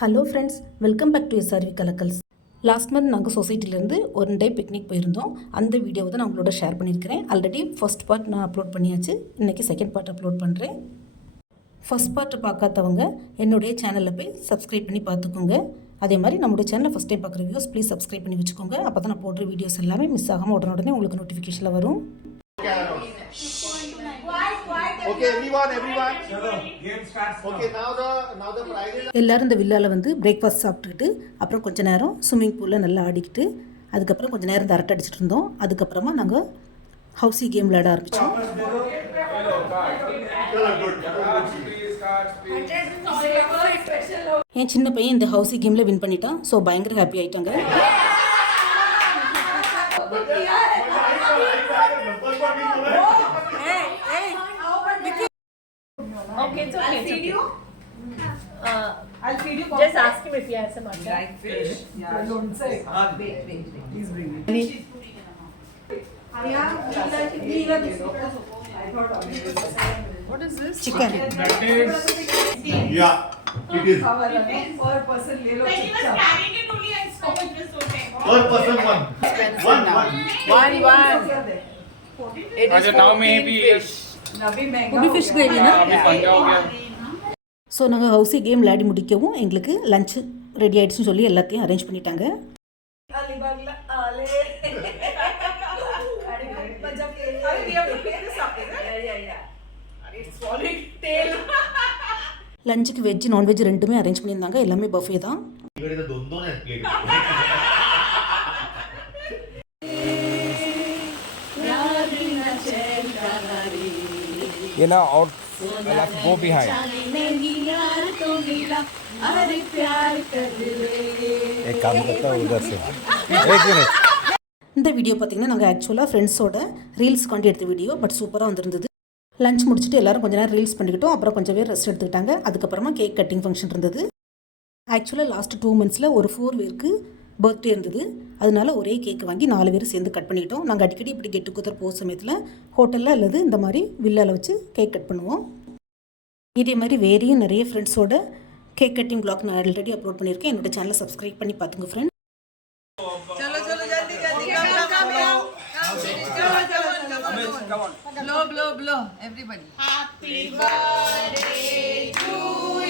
Hello friends, welcome back to SRV கலக்கல்ஸ். Last month நாங்கள் சொசைட்டிலேருந்து ஒன் டே பிக்னிக் போயிருந்தோம். அந்த வீடியோவை தான் நான் உங்களோட ஷேர் பண்ணியிருக்கிறேன். ஆல்ரெடி ஃபர்ஸ்ட் பார்ட் நான் அப்லோட் பண்ணியாச்சு. இன்றைக்கி செகண்ட் பார்ட் அப்லோட் பண்ணுறேன். ஃபர்ஸ்ட் பார்ட்டு பார்க்காதவங்க என்னுடைய சேனலில் போய் சப்ஸ்கிரைப் பண்ணி பார்த்துக்கோங்க. அதே மாதிரி நம்மளுடைய சேனலை ஃபஸ்ட் டைம் பார்க்குற வியூஸ் ப்ளீஸ் சப்ஸ்கிரைப் பண்ணி வச்சுக்கோங்க. அப்போ தான் நான் போடுற வீடியோஸ் எல்லாமே மிஸ் ஆகாமல் உடனே உங்களுக்கு நோட்டிஃபிகேஷனில் வரும். Okay, everyone. Chalo, game starts. Okay, now the prize. எல்லாரும் இந்த வில்லால வந்து பிரேக்ஃபாஸ்ட் சாப்பிட்டுக்கிட்டு அப்புறம் கொஞ்ச நேரம் ஸ்விம்மிங் பூலில் நல்லா ஆடிக்கிட்டு அதுக்கப்புறம் கொஞ்சம் நேரம் அரட்டை அடிச்சிட்டு இருந்தோம். அதுக்கப்புறமா நாங்கள் ஹவுசி கேம் விளையாட ஆரம்பித்தோம். என் சின்ன பையன் இந்த ஹவுசி கேமில் வின் பண்ணிட்டான். ஸோ பயங்கர ஹாப்பி ஆகிட்டாங்க. Okay, it's okay. I'll feed you. I'll feed you. Just ask him if he has some mutton. Like fish. Yeah. Don't say. Wait. He's bringing. What is this? Chicken. That is. Yeah. It is. Per person, le lo. When he was carrying it only, I saw it was so big. Per person one. One. It is now maybe fish. Nabi Would be fish gravy, na? So நாங்கள் ஹவுசி கேம் விளையாடி முடிக்கவும் எங்களுக்கு lunch ready ஆகிடுச்சுன்னு சொல்லி எல்லாத்தையும் அரேஞ்ச் பண்ணிட்டாங்க. லஞ்சுக்கு வெஜ் நான்வெஜ் ரெண்டுமே அரேஞ்ச் பண்ணியிருந்தாங்க. எல்லாமே பஃபே தான். You know, out. Let's go behind. एक काम करता हूँ उधर से. एक मिनट. இந்த வீடியோ பார்த்தீங்கன்னா நாங்கள் ஆக்சுவலாக ஃப்ரெண்ட்ஸோட ரீல்ஸ் கொண்டு எடுத்த வீடியோ. பட் சூப்பராக வந்திருந்தது. லஞ்ச் முடிச்சுட்டு எல்லோரும் கொஞ்சம் நேரம் ரீல்ஸ் பண்ணிக்கிட்டோம். அப்புறம் கொஞ்சம் பேர் ரெஸ்ட் எடுத்துக்கிட்டாங்க. அதுக்கப்புறமா கேக் கட்டிங் ஃபங்க்ஷன் இருந்தது. ஆக்சுவலாக லாஸ்ட் 2 monthஸில் ஒரு 4 பேருக்கு பர்த்டே இருந்தது. அதனால ஒரே கேக் வாங்கி 4 பேர் சேர்ந்து கட் பண்ணிக்கிட்டோம். நாங்கள் அடிக்கடி இப்படி கெட் டுகெதர் போகிற சமயத்தில் ஹோட்டலில் அல்லது இந்த மாதிரி வில்லாவில் வச்சு கேக் கட் பண்ணுவோம். இதே மாதிரி வேறையும் நிறைய ஃப்ரெண்ட்ஸோட கேக் கட்டிங் வ்ளாக் நான் ஆல்ரெடி அப்லோட் பண்ணியிருக்கேன். என்னோட சேனலை சப்ஸ்கிரைப் பண்ணி பார்த்துங்க ஃப்ரெண்ட். चलो जल्दी blow everybody. Happy birthday to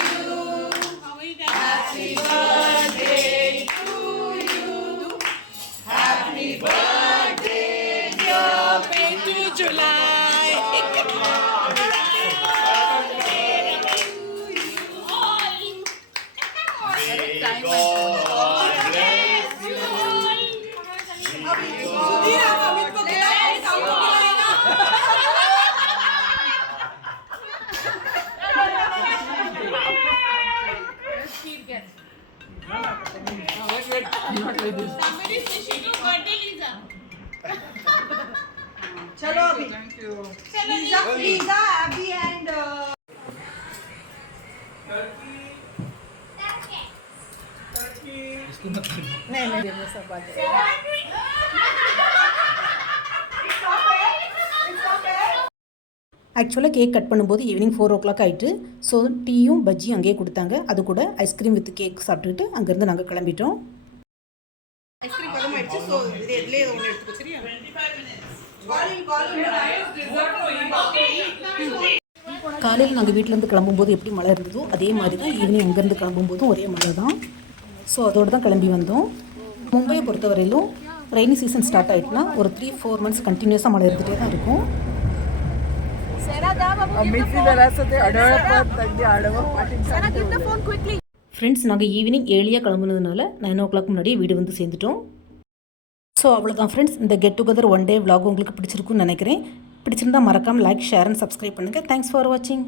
you. Happy birthday to you. Happy birthday, dear Pintu July. Somebody say she do birthday, Lisa. चलो अभी. Thank you. Lisa, Abby and. नहीं ये सब बात है. ஆக்சுவலாக கேக் கட் பண்ணும்போது ஈவினிங் 4 o'clock ஆகிட்டு. ஸோ டீயும் பஜ்ஜியும் அங்கேயே கொடுத்தாங்க. அது கூட ஐஸ்கிரீம் வித் கேக் சாப்பிட்டுக்கிட்டு அங்கேருந்து நாங்கள் கிளம்பிட்டோம். ஐஸ்கிரீம் பழம் ஆயிடுச்சு. ஸோ இது எதுலேயே ஒன்று எடுத்துக்கோ. சரியா? 25 minutes. காலையில் நாங்கள் வீட்டிலேருந்து கிளம்பும்போது எப்படி மழை இருந்ததோ அதே மாதிரி தான் ஈவினிங் அங்கேருந்து கிளம்பும்போதும் ஒரே மழை தான். ஸோ அதோடு தான் கிளம்பி வந்தோம். மும்பையை பொறுத்தவரையிலும் ரெய்னி சீசன் ஸ்டார்ட் ஆகிட்டுனா ஒரு 3-4 months கண்டினியூஸாக மழை இருந்துகிட்டே தான் இருக்கும். ஃப்ரெண்ட்ஸ், நாங்கள் ஈவினிங் ஏர்லியாக கிளம்புனதுனால 9 o'clock முன்னாடியே வீடு வந்து சேர்ந்துட்டோம். ஸோ அவ்வளோதான் ஃப்ரெண்ட்ஸ். இந்த get together one day vlog உங்களுக்கு பிடிச்சிருக்குன்னு நினைக்கிறேன். பிடிச்சிருந்தால் மறக்காமல் லைக், ஷேர் அண்ட் சப்ஸ்கிரைப் பண்ணுங்கள். தேங்க்ஸ் ஃபார் வாட்சிங்.